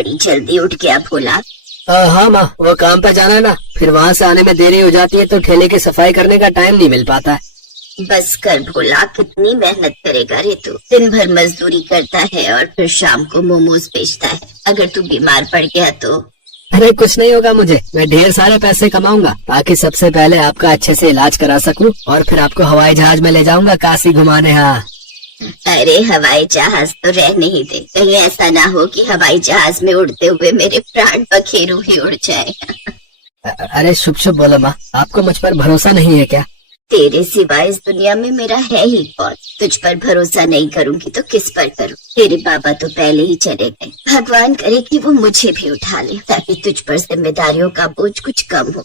बड़ी जल्दी उठ गया भोला। हाँ माँ, वो काम पे जाना है ना, फिर वहाँ से आने में देरी हो जाती है तो ठेले की सफाई करने का टाइम नहीं मिल पाता है। बस कर भोला, कितनी मेहनत करेगा रे तू। दिन भर मजदूरी करता है और फिर शाम को मोमोज बेचता है। अगर तू बीमार पड़ गया तो? अरे कुछ नहीं होगा मुझे, मैं ढेर सारे पैसे कमाऊंगा ताकि सबसे पहले आपका अच्छे से इलाज करा सकूं और फिर आपको हवाई जहाज में ले जाऊंगा काशी घुमाने। हाँ अरे हवाई जहाज तो रहने ही दे, कहीं ऐसा ना हो कि हवाई जहाज में उड़ते हुए मेरे प्राण पखेरु ही उड़ जाए। अरे शुभ शुभ बोलो माँ, आपको मुझ पर भरोसा नहीं है क्या? तेरे सिवा इस दुनिया में मेरा है ही कौन? तुझ पर भरोसा नहीं करूंगी तो किस पर करूं? तेरे बाबा तो पहले ही चले गए। भगवान करे कि वो मुझे भी उठा ले ताकि तुझ पर जिम्मेदारियों का बोझ कुछ कम हो।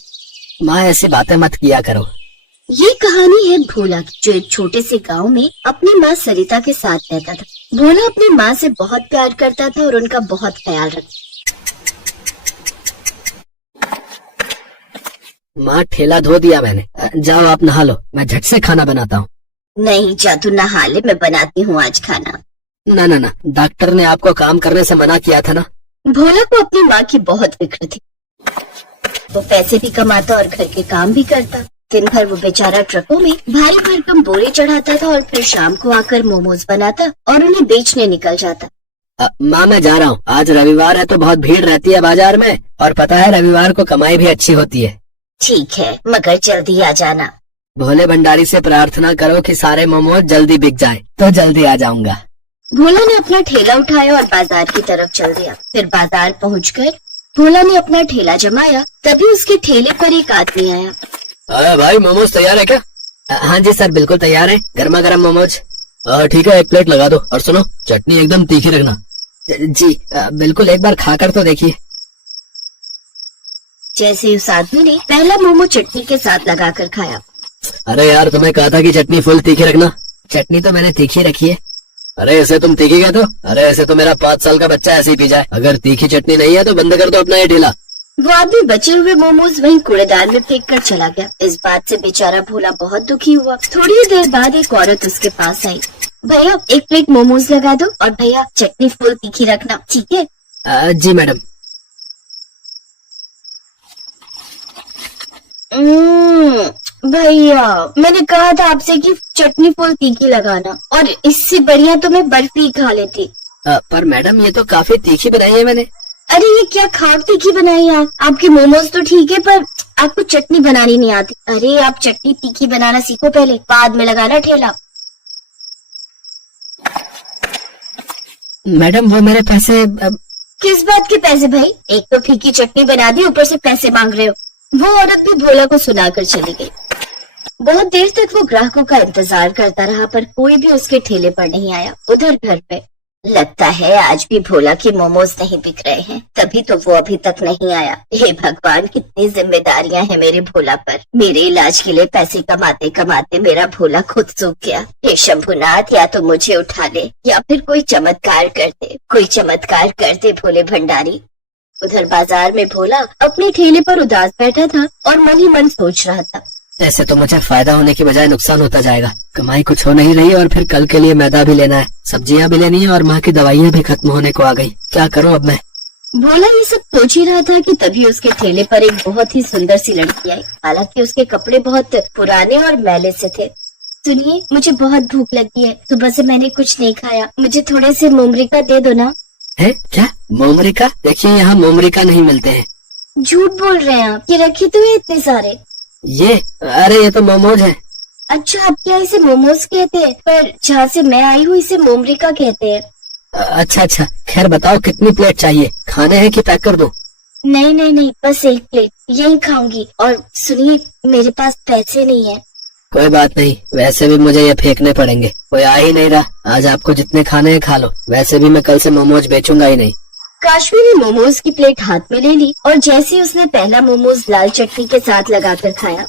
माँ ऐसी बातें मत किया करो। ये कहानी है भोला की, जो एक छोटे से गांव में अपनी माँ सरिता के साथ रहता था। भोला अपनी माँ से बहुत प्यार करता था और उनका बहुत ख्याल रखता। माँ ठेला धो दिया मैंने, जाओ आप नहा लो, मैं झट से खाना बनाता हूँ। नहीं जा, तू नहा ले, मैं बनाती हूँ आज खाना। ना ना ना, डॉक्टर ने आपको काम करने से मना किया था ना। भोला को अपनी माँ की बहुत फिक्र थी। वो पैसे भी कमाता और घर के काम भी करता। दिन भर वो बेचारा ट्रकों में भारी भरकम बोरे चढ़ाता था और फिर शाम को आकर मोमोज बनाता और उन्हें बेचने निकल जाता। माँ मैं जा रहा हूँ, आज रविवार है तो बहुत भीड़ रहती है बाजार में, और पता है रविवार को कमाई भी अच्छी होती है। ठीक है, मगर जल्दी आ जाना। भोले भंडारी से प्रार्थना करो कि सारे मोमोज जल्दी बिक जाए, तो जल्दी आ जाऊंगा। भोला ने अपना ठेला उठाया और बाजार की तरफ चल दिया। फिर बाजार पहुंचकर भोला ने अपना ठेला जमाया, तभी उसके ठेले पर एक आदमी आया। अरे भाई मोमोज तैयार है क्या? हाँ जी सर, बिल्कुल तैयार है, गर्मा गर्म मोमोज। ठीक है, एक प्लेट लगा दो, और सुनो चटनी एकदम तीखी रखना। जी बिल्कुल, एक बार खाकर तो देखिए। जैसे ही उस आदमी ने पहला मोमो चटनी के साथ लगाकर खाया। अरे यार, तुम्हें कहा था कि चटनी फुल तीखी रखना। चटनी तो मैंने तीखी रखी है। अरे ऐसे तुम तीखी कहते हो? अरे ऐसे तो मेरा 5 साल का बच्चा ऐसे ही पी जाए। अगर तीखी चटनी नहीं है तो बंद कर दो अपना ये ठेला। वो आदमी बचे हुए मोमोज वहीं कूड़ेदान में फेंक कर चला गया। इस बात से बेचारा भोला बहुत दुखी हुआ। थोड़ी ही देर बाद एक औरत उसके पास आई। भैया एक प्लेट मोमोज लगा दो, और भैया चटनी फुल तीखी रखना, ठीक है? जी मैडम। भैया मैंने कहा था आपसे कि चटनी फुल तीखी लगाना, और इससे बढ़िया तो मैं बर्फी खा लेती। पर मैडम ये तो काफी तीखी बनाई है मैंने। अरे ये क्या खाक तीखी बनाई है? आपके मोमोज तो ठीक है पर आपको चटनी बनानी नहीं आती। अरे आप चटनी तीखी बनाना सीखो पहले, बाद में लगाना ठेला। मैडम वो मेरे पैसे। किस बात के पैसे भाई? एक तो फीकी चटनी बना दी, ऊपर से पैसे मांग रहे हो। वो औरत भी भोला को सुनाकर चली गई। बहुत देर तक वो ग्राहकों का इंतजार करता रहा पर कोई भी उसके ठेले पर नहीं आया। उधर घर पे लगता है आज भी भोला के मोमोज नहीं बिक रहे हैं, तभी तो वो अभी तक नहीं आया। हे भगवान, कितनी जिम्मेदारियां हैं मेरे भोला पर। मेरे इलाज के लिए पैसे कमाते कमाते मेरा भोला खुद सूख गया। हे शंभुनाथ, या तो मुझे उठा ले या फिर कोई चमत्कार कर दे, कोई चमत्कार कर दे भोले भंडारी। उधर बाजार में भोला अपने ठेले पर उदास बैठा था और मन ही मन सोच रहा था। ऐसे तो मुझे फायदा होने की बजाय नुकसान होता जाएगा। कमाई कुछ हो नहीं रही और फिर कल के लिए मैदा भी लेना है, सब्जियां भी लेनी है और माँ की दवाइयाँ भी खत्म होने को आ गई। क्या करूँ अब मैं? भोला ये सब सोच ही रहा था कि तभी उसके ठेले पर एक बहुत ही सुंदर सी लड़की आई। हालांकि उसके कपड़े बहुत पुराने और मैले से थे। सुनिए, मुझे बहुत भूख लगी है, सुबह से मैंने कुछ नहीं खाया, मुझे थोड़े से मोमरिका दे दो ना। है क्या? मोमरिका? देखिए यहाँ मोमरिका नहीं मिलते हैं। झूठ बोल रहे हैं आप, ये रखे तो है इतने सारे। ये अरे ये तो मोमोज है। अच्छा, आप क्या इसे मोमोज कहते हैं? पर जहाँ से मैं आई हूँ इसे मोमरिका कहते हैं। अच्छा अच्छा, खैर बताओ कितनी प्लेट चाहिए? खाने हैं कि पैक कर दूं? नहीं नहीं नहीं, बस एक प्लेट यही खाऊंगी। और सुनिए, मेरे पास पैसे नहीं है। कोई बात नहीं, वैसे भी मुझे ये फेंकने पड़ेंगे, कोई आ ही नहीं रहा। आज आपको जितने खाने हैं खा लो, वैसे भी मैं कल से मोमोज बेचूंगा ही नहीं। काशवी ने मोमोज की प्लेट हाथ में ले ली और जैसे उसने पहला मोमोज लाल चटनी के साथ लगाकर खाया।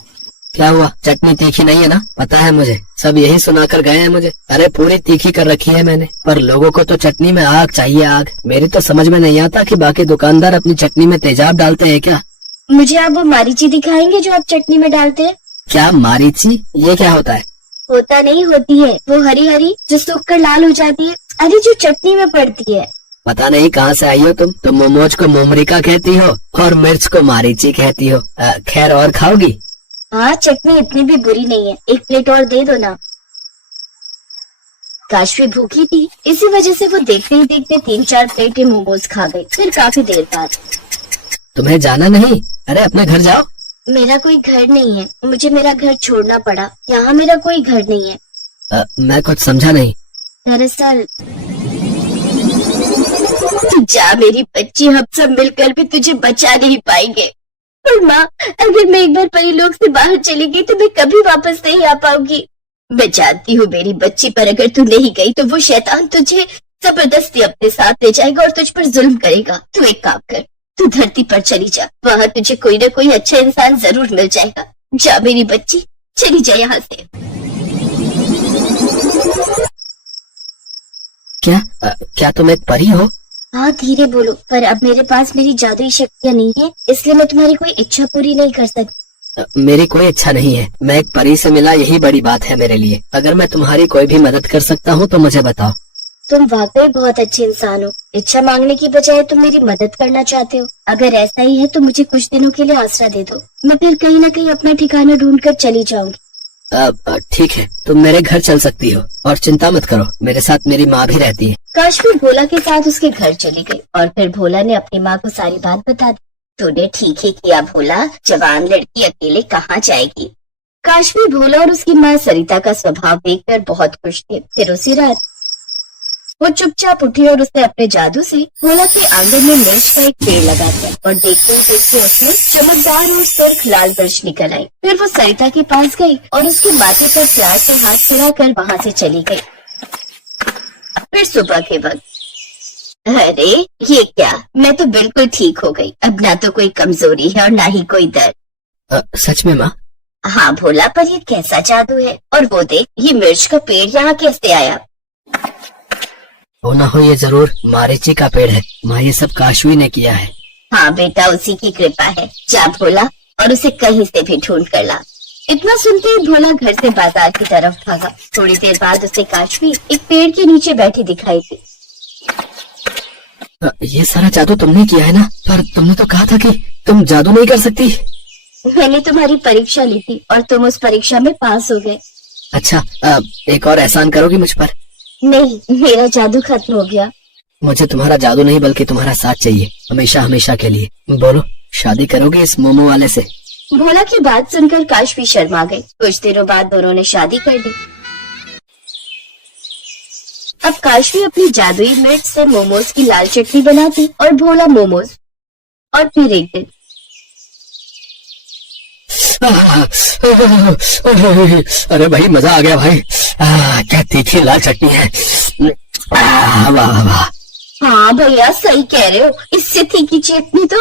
क्या हुआ? चटनी तीखी नहीं है ना? पता है मुझे, सब यही सुनाकर गए हैं मुझे। अरे पूरी तीखी कर रखी है मैंने, पर लोगों को तो चटनी में आग चाहिए, आग। मेरी तो समझ में नहीं आता कि बाकी दुकानदार अपनी चटनी में तेजाब डालते हैं क्या? मुझे आप वो मारीची दिखाएंगे जो आप चटनी में डालते हैं? क्या मारीची? ये क्या होता है? होता नहीं, होती है वो हरी हरी जो सूख कर लाल हो जाती है। अरे जो चटनी में पड़ती है। पता नहीं कहाँ से आई हो तुम मोमोज को मोमरिका कहती हो और मिर्च को मारीची कहती हो। खैर, और खाओगी? हाँ, चटनी इतनी भी बुरी नहीं है, एक प्लेट और दे दो ना। काशवी भूखी थी, इसी वजह से वो देखते ही देखते 3-4 प्लेटें मोमोज खा गई। फिर काफी देर बाद, तुम्हें जाना नहीं? अरे अपने घर जाओ। मेरा कोई घर नहीं है, मुझे मेरा घर छोड़ना पड़ा। यहाँ मेरा कोई घर नहीं है। मैं कुछ समझा नहीं। दरअसल जा मेरी बच्ची, हम सब मिलकर भी तुझे बचा नहीं पाएंगे। और माँ, अगर मैं एक बार परी लोग से बाहर चली गई तो मैं कभी वापस नहीं आ पाऊंगी। मैं जानती हूँ मेरी बच्ची, पर अगर तू नहीं गई तो वो शैतान तुझे जबरदस्ती अपने साथ ले जाएगा और तुझ पर जुल्म करेगा। तू एक काम कर, तू धरती पर चली जा, वहाँ तुझे कोई न कोई अच्छा इंसान जरूर मिल जाएगा। जा मेरी बच्ची, चली जा यहाँ से। क्या तुम एक परी हो? हाँ, धीरे बोलो, पर अब मेरे पास मेरी जादुई शक्तियाँ नहीं है, इसलिए मैं तुम्हारी कोई इच्छा पूरी नहीं कर सकती। मेरी कोई इच्छा नहीं है, मैं एक परी से मिला, यही बड़ी बात है मेरे लिए। अगर मैं तुम्हारी कोई भी मदद कर सकता हूँ तो मुझे बताओ। तुम वाकई बहुत अच्छे इंसान हो। इच्छा मांगने की बजाय तुम मेरी मदद करना चाहते हो। अगर ऐसा ही है तो मुझे कुछ दिनों के लिए आसरा दे दो, मैं फिर कहीं न कहीं अपना ठिकाना ढूंढ कर चली जाऊंगी। ठीक है, तुम मेरे घर चल सकती हो, और चिंता मत करो, मेरे साथ मेरी माँ भी रहती है। काशवी भोला के साथ उसके घर चली गई और फिर भोला ने अपनी माँ को सारी बात बता दी। तूने ठीक ही किया भोला, जवान लड़की अकेले कहाँ जाएगी। काशवी भोला और उसकी माँ सरिता का स्वभाव देखकर बहुत खुश थे। फिर उसी रात वो चुपचाप उठी और उसने अपने जादू से भोला के आंगन में मिर्च का एक पेड़ लगा दिया और देखते ही देखते उसमें चमकदार और सुर्ख लाल मिर्च निकल आई। फिर वो सरिता के पास गई और उसके माथे पर प्यार से हाथ फिराकर वहाँ से चली गई। फिर सुबह के वक्त, अरे ये क्या, मैं तो बिल्कुल ठीक हो गई। अब ना तो कोई कमजोरी है और ना ही कोई दर्द। सच में माँ? हाँ भोला, पर ये कैसा जादू है? और वो देख, ये मिर्च का पेड़ यहाँ कैसे आया? हो ना हो ये जरूर मारीची का पेड़ है माँ, ये सब काशवी ने किया है। हाँ बेटा, उसी की कृपा है। जा भोला और उसे कहीं से भी ढूंढ कर ला। इतना सुनते ही भोला घर से बाजार की तरफ भागा। थोड़ी देर बाद उसे काशवी एक पेड़ के नीचे बैठी दिखाई दी। ये सारा जादू तुमने किया है ना? पर तुमने तो कहा था कि तुम जादू नहीं कर सकती। मैंने तुम्हारी परीक्षा ली थी और तुम उस परीक्षा में पास हो गए। अच्छा, एक और एहसान करोगी मुझ पर? नहीं, मेरा जादू खत्म हो गया। मुझे तुम्हारा जादू नहीं बल्कि तुम्हारा साथ चाहिए, हमेशा हमेशा के लिए। बोलो, शादी करोगी इस मोमो वाले से? भोला की बात सुनकर काशवी शर्मा गई। कुछ दिनों बाद दोनों ने शादी कर दी। अब काशवी अपनी जादुई मिर्च से मोमोज की लाल चटनी बनाती और भोला मोमोज। और फिर एक दिन, अरे भाई, मजा आ गया भाई। क्या तीखी लाल चटनी है। वाह वाह वाह। हाँ भैया, सही कह रहे हो, इससे तीखी चटनी तो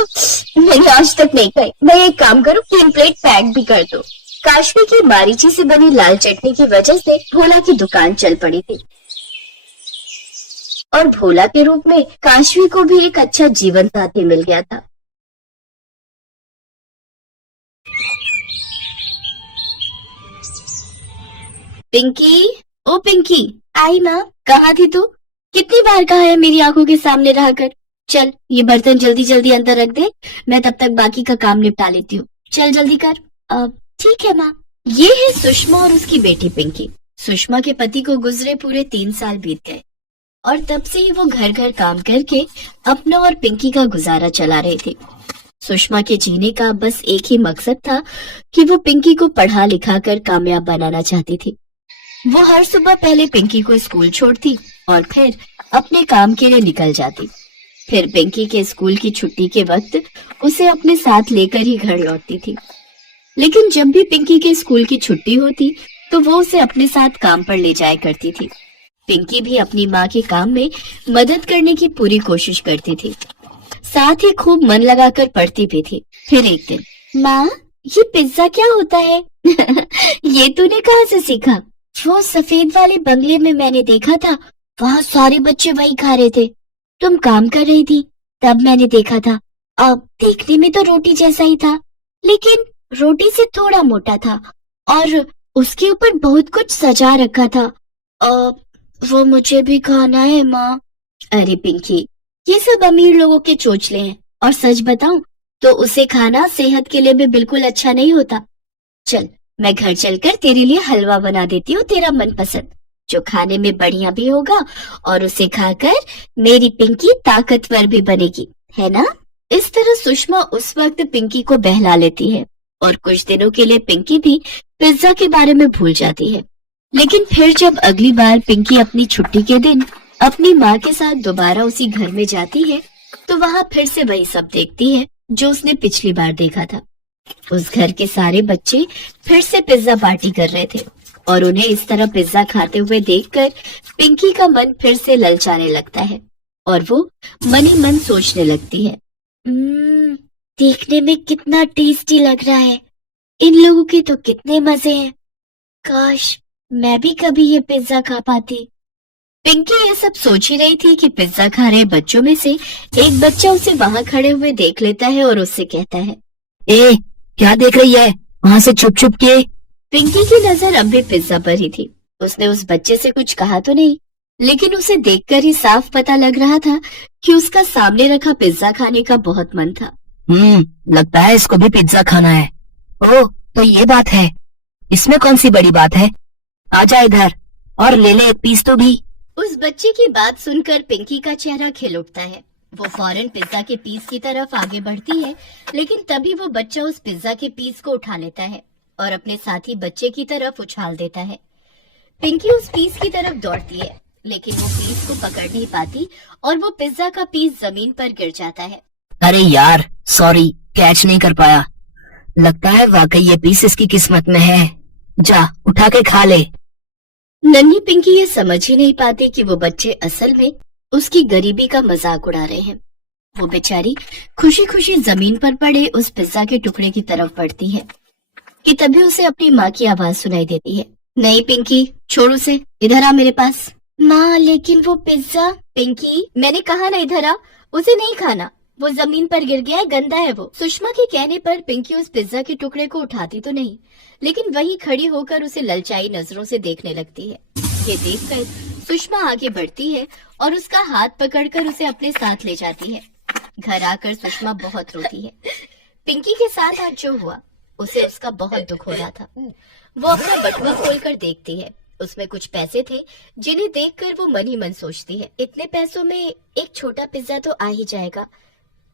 मैंने आज तक नहीं खाई। मैं एक काम करूँ, 3 प्लेट पैक भी कर दो। काशवी की मारीची से बनी लाल चटनी की वजह से भोला की दुकान चल पड़ी थी और भोला के रूप में काशवी को भी एक अच्छा जीवन साथी मिल गया था। पिंकी, ओ पिंकी, आई माँ। कहाँ थी तू? कितनी बार कहा है मेरी आंखों के सामने रहा कर। चल, ये बर्तन जल्दी जल्दी अंदर रख दे, मैं तब तक बाकी का काम निपटा लेती हूँ। चल जल्दी कर। ठीक है माँ। ये है सुषमा और उसकी बेटी पिंकी। सुषमा के पति को गुजरे पूरे 3 साल बीत गए और तब से ही वो घर घर काम करके अपना और पिंकी का गुजारा चला रहे थे। सुषमा के जीने का बस एक ही मकसद था कि वो पिंकी को पढ़ा लिखा कर कामयाब बनाना चाहती थी। वो हर सुबह पहले पिंकी को स्कूल छोड़ती और फिर अपने काम के लिए निकल जाती। फिर पिंकी के स्कूल की छुट्टी के वक्त उसे अपने साथ लेकर ही घर लौटती थी। लेकिन जब भी पिंकी के स्कूल की छुट्टी होती तो वो उसे अपने साथ काम पर ले जाया करती थी। पिंकी भी अपनी माँ के काम में मदद करने की पूरी कोशिश करती थी, साथ ही खूब मन लगाकर पढ़ती भी थी। फिर एक दिन, माँ, ये पिज्जा क्या होता है? ये तूने कहाँ से सीखा? वो सफेद वाले बंगले में मैंने देखा था, वहाँ सारे बच्चे वही खा रहे थे। तुम काम कर रही थी तब मैंने देखा था। अब देखने में तो रोटी जैसा ही था, लेकिन रोटी से थोड़ा मोटा था और उसके ऊपर बहुत कुछ सजा रखा था। वो मुझे भी खाना है माँ। अरे पिंकी, ये सब अमीर लोगों के चोचले हैं, और सच बताऊं तो उसे खाना सेहत के लिए भी बिल्कुल अच्छा नहीं होता। चल, मैं घर चलकर तेरे लिए हलवा बना देती हूँ, तेरा मनपसंद, जो खाने में बढ़िया भी होगा और उसे खाकर मेरी पिंकी ताकतवर भी बनेगी, है ना? इस तरह सुषमा उस वक्त पिंकी को बहला लेती है और कुछ दिनों के लिए पिंकी भी पिज्जा के बारे में भूल जाती है। लेकिन फिर जब अगली बार पिंकी अपनी छुट्टी के दिन अपनी माँ के साथ दोबारा उसी घर में जाती है तो वहाँ फिर से वही सब देखती है जो उसने पिछली बार देखा था। उस घर के सारे बच्चे फिर से पिज्जा पार्टी कर रहे थे और उन्हें इस तरह पिज्जा खाते हुए देखकर पिंकी का मन फिर से ललचाने लगता है और वो मन ही मन सोचने लगती है, देखने में कितना टेस्टी लग रहा है, इन लोगों के तो कितने मजे हैं, काश मैं भी कभी ये पिज्जा खा पाती। पिंकी ये सब सोच ही रही थी कि पिज्जा खा रहे बच्चों में से एक बच्चा उसे वहाँ खड़े हुए देख लेता है और उससे कहता है, ए, क्या देख रही है वहाँ से छुप छुप के? पिंकी की नजर अब भी पिज्जा पर ही थी। उसने उस बच्चे से कुछ कहा तो नहीं, लेकिन उसे देखकर ही साफ पता लग रहा था कि उसका सामने रखा पिज्जा खाने का बहुत मन था। लगता है इसको भी पिज्जा खाना है। ओह, तो ये बात है, इसमें कौन सी बड़ी बात है? आजा इधर और ले ले एक पीस तो भी। उस बच्चे की बात सुनकर पिंकी का चेहरा खिल उठता है। वो फौरन पिज्जा के पीस की तरफ आगे बढ़ती है, लेकिन तभी वो बच्चा उस पिज्जा के पीस को उठा लेता है और अपने साथी बच्चे की तरफ उछाल देता है। पिंकी उस पीस की तरफ दौड़ती है, लेकिन वो पीस को पकड़ नहीं पाती और वो पिज्जा का पीस जमीन पर गिर जाता है। अरे यार, सॉरी, कैच नहीं कर पाया। लगता है वाकई ये पीस इसकी किस्मत में है। जा, उठा के खा ले। नन्ही पिंकी ये समझ ही नहीं पाती कि वो बच्चे असल में उसकी गरीबी का मजाक उड़ा रहे हैं। वो बेचारी खुशी खुशी जमीन पर पड़े उस पिज्जा के टुकड़े की तरफ बढ़ती है कि तभी उसे अपनी माँ की आवाज सुनाई देती है, नहीं पिंकी, छोड़ उसे, इधर आ मेरे पास। माँ, लेकिन वो पिज्जा। पिंकी, मैंने कहा ना इधर आ, उसे नहीं खाना, वो जमीन पर गिर गया है, गंदा है वो। सुषमा के कहने पर पिंकी उस पिज्जा के टुकड़े को उठाती तो नहीं, लेकिन वहीं खड़ी होकर उसे ललचाई नजरों से देखने लगती है। ये देखकर सुषमा आगे बढ़ती है और उसका हाथ पकड़कर उसे अपने साथ ले जाती है। घर आकर सुषमा बहुत रोती है। पिंकी के साथ आज जो हुआ उसे उसका बहुत दुख हो रहा था। वो अपना बटुआ खोलकर देखती है, उसमें कुछ पैसे थे जिन्हें देखकर वो मन ही मन सोचती है, इतने पैसों में एक छोटा पिज्जा तो आ ही जाएगा।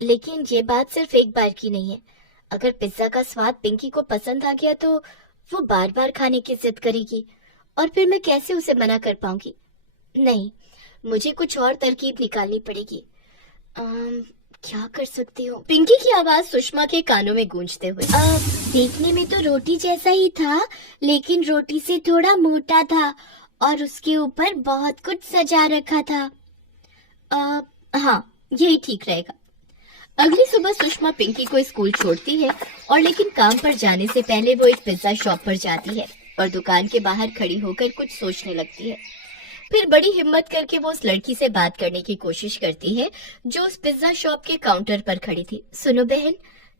लेकिन ये बात सिर्फ एक बार की नहीं है, अगर पिज्जा का स्वाद पिंकी को पसंद आ गया तो वो बार बार खाने की जिद करेगी और फिर मैं कैसे उसे मना कर पाऊंगी। नहीं, मुझे कुछ और तरकीब निकालनी पड़ेगी। क्या कर सकती हूँ? पिंकी की आवाज सुषमा के कानों में गूंजते हुए, देखने में तो रोटी जैसा ही था, लेकिन रोटी से थोड़ा मोटा था और उसके ऊपर बहुत कुछ सजा रखा था। हाँ, यही ठीक रहेगा। अगली सुबह सुषमा पिंकी को स्कूल छोड़ती है और लेकिन काम पर जाने से पहले वो एक पिज्जा शॉप पर जाती है और दुकान के बाहर खड़ी होकर कुछ सोचने लगती है। फिर बड़ी हिम्मत करके वो उस लड़की से बात करने की कोशिश करती है जो उस पिज्जा शॉप के काउंटर पर खड़ी थी। सुनो बहन,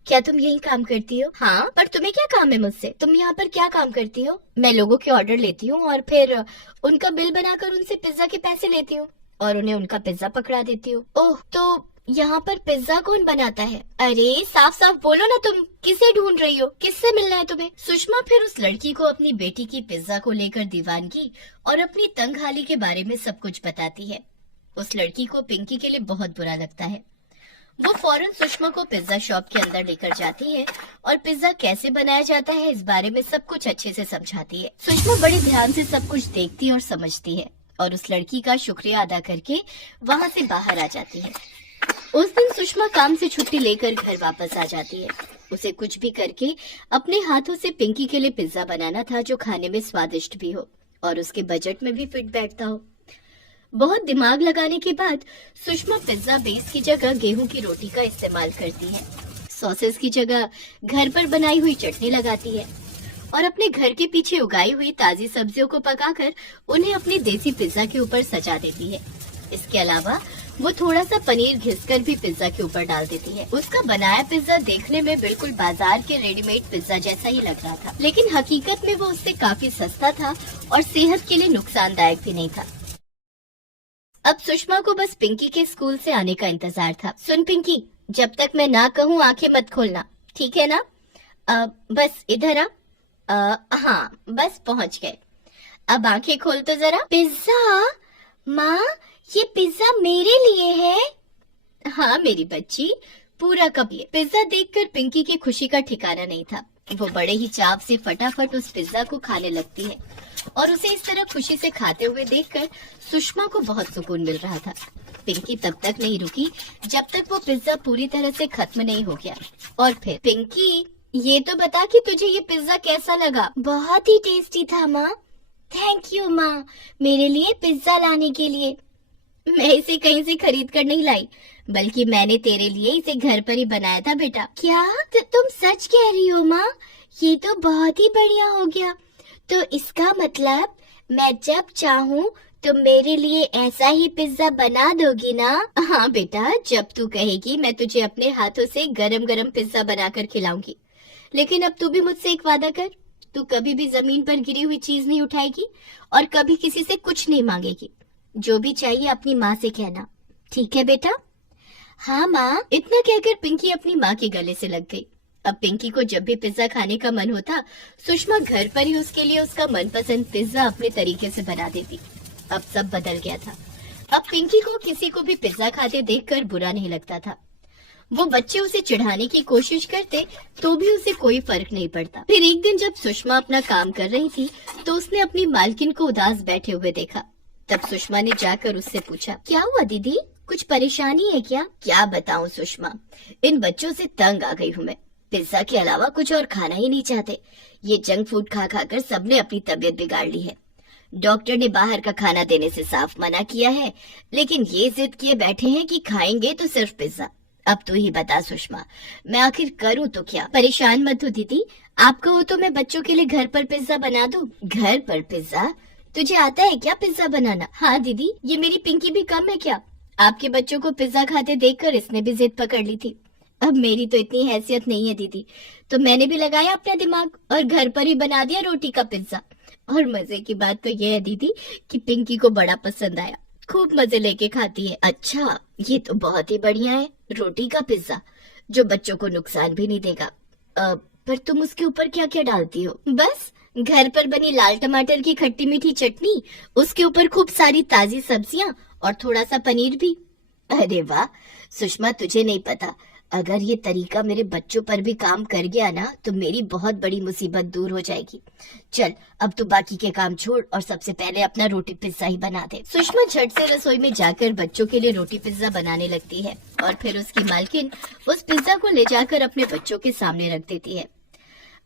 क्या तुम यही काम करती हो? हाँ, पर तुम्हें क्या काम है मुझसे? तुम यहाँ पर क्या काम करती हो? मैं लोगों के ऑर्डर लेती हूँ और फिर उनका बिल बनाकर उनसे पिज्जा के पैसे लेती हूँ और उन्हें उनका पिज्जा पकड़ा देती हूँ। ओह, तो यहाँ पर पिज्जा कौन बनाता है? अरे साफ साफ बोलो ना, तुम किसे ढूंढ रही हो? किससे मिलना है तुम्हें? सुषमा फिर उस लड़की को अपनी बेटी की पिज्जा को लेकर दीवानगी और अपनी तंगहाली के बारे में सब कुछ बताती है। उस लड़की को पिंकी के लिए बहुत बुरा लगता है। वो फौरन सुषमा को पिज्जा शॉप के अंदर लेकर जाती है और पिज्जा कैसे बनाया जाता है इस बारे में सब कुछ अच्छे से समझाती है। सुषमा बड़े ध्यान से सब कुछ देखती और समझती है और उस लड़की का शुक्रिया अदा करके वहाँ से बाहर आ जाती है। उस दिन सुषमा काम से छुट्टी लेकर घर वापस आ जाती है। उसे कुछ भी करके अपने हाथों से पिंकी के लिए पिज्जा बनाना था जो खाने में स्वादिष्ट भी हो और उसके बजट में भी फिट बैठता हो। बहुत दिमाग लगाने के बाद सुषमा पिज्जा बेस की जगह गेहूं की रोटी का इस्तेमाल करती है। सॉसेस की जगह घर पर बनाई हुई चटनी लगाती है और अपने घर के पीछे उगाई हुई ताजी सब्जियों को पकाकर उन्हें अपनी देसी पिज्जा के ऊपर सजा देती है। इसके अलावा वो थोड़ा सा पनीर घिसकर भी पिज्जा के ऊपर डाल देती है। उसका बनाया पिज्जा देखने में बिल्कुल बाजार के रेडीमेड पिज्जा जैसा ही लग रहा था, लेकिन हकीकत में वो उससे काफी सस्ता था और सेहत के लिए नुकसानदायक भी नहीं था। अब सुषमा को बस पिंकी के स्कूल से आने का इंतजार था। सुन पिंकी, जब तक मैं ना कहूँ आंखें मत खोलना, ठीक है ना? बस इधर आ। हाँ, बस पहुंच गए। अब आंखें खोल तो जरा। पिज्जा? माँ, ये पिज्जा मेरे लिए है? हाँ मेरी बच्ची, पूरा कप ये। पिज्जा देखकर पिंकी की खुशी का ठिकाना नहीं था। वो बड़े ही चाव से फटाफट उस पिज्जा को खाने लगती है और उसे इस तरह खुशी से खाते हुए देखकर सुषमा को बहुत सुकून मिल रहा था। पिंकी तब तक नहीं रुकी जब तक वो पिज्जा पूरी तरह से खत्म नहीं हो गया। और फिर, पिंकी ये तो बता कि तुझे ये पिज्जा कैसा लगा? बहुत ही टेस्टी था माँ। थैंक यू माँ, मेरे लिए पिज्जा लाने के लिए। मैं इसे कहीं से खरीद कर नहीं लाई, बल्कि मैंने तेरे लिए इसे घर पर ही बनाया था बेटा। क्या तुम सच कह रही हो माँ? ये तो बहुत ही बढ़िया हो गया। तो इसका मतलब मैं जब चाहूँ तो मेरे लिए ऐसा ही पिज्जा बना दोगी ना? हाँ बेटा, जब तू कहेगी मैं तुझे अपने हाथों से गरम गरम पिज्जा बनाकर खिलाऊंगी। लेकिन अब तू भी मुझसे एक वादा कर, तू कभी भी जमीन पर गिरी हुई चीज नहीं उठाएगी और कभी किसी से कुछ नहीं मांगेगी। जो भी चाहिए अपनी माँ से कहना, ठीक है बेटा? हाँ माँ। इतना कहकर पिंकी अपनी माँ के गले से लग गई। अब पिंकी को जब भी पिज्जा खाने का मन होता, सुषमा घर पर ही उसके लिए उसका मनपसंद पिज्जा अपने तरीके से बना देती। अब सब बदल गया था। अब पिंकी को किसी को भी पिज्जा खाते देखकर बुरा नहीं लगता था। वो बच्चे उसे चिढ़ाने की कोशिश करते तो भी उसे कोई फर्क नहीं पड़ता। फिर एक दिन जब सुषमा अपना काम कर रही थी तो उसने अपनी मालकिन को उदास बैठे हुए देखा। तब सुषमा ने जाकर उससे पूछा, क्या हुआ दीदी, कुछ परेशानी है क्या? क्या बताऊं सुषमा, इन बच्चों से तंग आ गई हूँ मैं। पिज्जा के अलावा कुछ और खाना ही नहीं चाहते। ये जंक फूड खा खाकर सबने अपनी तबीयत बिगाड़ ली है। डॉक्टर ने बाहर का खाना देने से साफ मना किया है, लेकिन ये जिद किए बैठे हैं कि खाएंगे तो सिर्फ पिज्जा। अब तू ही बता सुषमा, मैं आखिर करूँ तो क्या? परेशान मत हो दीदी, आप कहो तो मैं बच्चों के लिए घर पर पिज्जा बना दूं। घर पर पिज्जा? तुझे आता है क्या पिज्जा बनाना? हाँ दीदी, ये मेरी पिंकी भी कम है क्या? आपके बच्चों को पिज्जा खाते देखकर इसने भी जिद पकड़ ली थी। अब मेरी तो इतनी हैसियत नहीं है दीदी, तो मैंने भी लगाया अपना दिमाग और घर पर ही बना दिया रोटी का पिज्जा। और मजे की बात तो ये है दीदी कि पिंकी को बड़ा पसंद आया, खूब मजे लेके खाती है। अच्छा, ये तो बहुत ही बढ़िया है, रोटी का पिज्जा जो बच्चों को नुकसान भी नहीं देगा। पर तुम उसके ऊपर क्या क्या डालती हो? बस घर पर बनी लाल टमाटर की खट्टी मीठी चटनी, उसके ऊपर खूब सारी ताजी सब्जियां और थोड़ा सा पनीर भी। अरे वाह सुषमा, तुझे नहीं पता, अगर ये तरीका मेरे बच्चों पर भी काम कर गया ना तो मेरी बहुत बड़ी मुसीबत दूर हो जाएगी। चल अब तू बाकी के काम छोड़ और सबसे पहले अपना रोटी पिज्जा ही बना दे। सुषमा झट से रसोई में जाकर बच्चों के लिए रोटी पिज्जा बनाने लगती है और फिर उसकी मालकिन उस पिज्जा को ले जाकर अपने बच्चों के सामने रख देती है।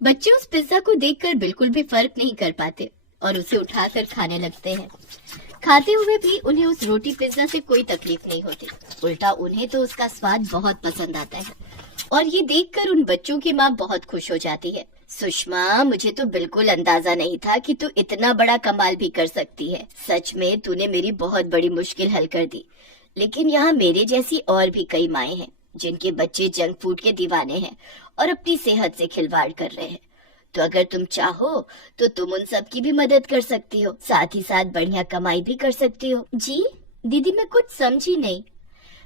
बच्चे उस पिज्जा को देखकर बिल्कुल भी फर्क नहीं कर पाते और उसे उठाकर खाने लगते हैं। खाते हुए भी उन्हें उस रोटी पिज्जा से कोई तकलीफ नहीं होती, उल्टा उन्हें तो उसका स्वाद बहुत पसंद आता है और ये देखकर उन बच्चों की माँ बहुत खुश हो जाती है। सुषमा, मुझे तो बिल्कुल अंदाजा नहीं था कि तू इतना बड़ा कमाल भी कर सकती है। सच में तूने मेरी बहुत बड़ी मुश्किल हल कर दी। लेकिन यहाँ मेरे जैसी और भी कई माएं हैं जिनके बच्चे जंक फूड के दीवाने हैं और अपनी सेहत से खिलवाड़ कर रहे हैं। तो अगर तुम चाहो तो तुम उन सब की भी मदद कर सकती हो, साथ ही साथ बढ़िया कमाई भी कर सकती हो। जी दीदी, मैं कुछ समझी नहीं।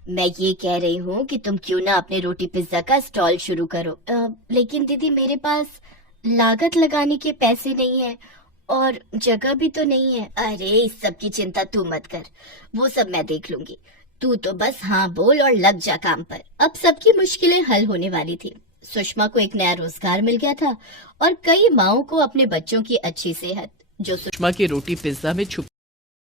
मैं ये कह रही हूँ कि तुम क्यों ना अपने रोटी पिज्जा का स्टॉल शुरू करो। लेकिन दीदी, मेरे पास लागत लगाने के पैसे नहीं है और जगह भी तो नहीं है। अरे इस सब की चिंता तू मत कर, वो सब मैं देख लूंगी। तू तो बस हाँ बोल और लग जा काम पर। अब सबकी मुश्किलें हल होने वाली थी। सुषमा को एक नया रोजगार मिल गया था और कई माओं को अपने बच्चों की अच्छी सेहत, जो सुषमा की रोटी पिज्जा में छुप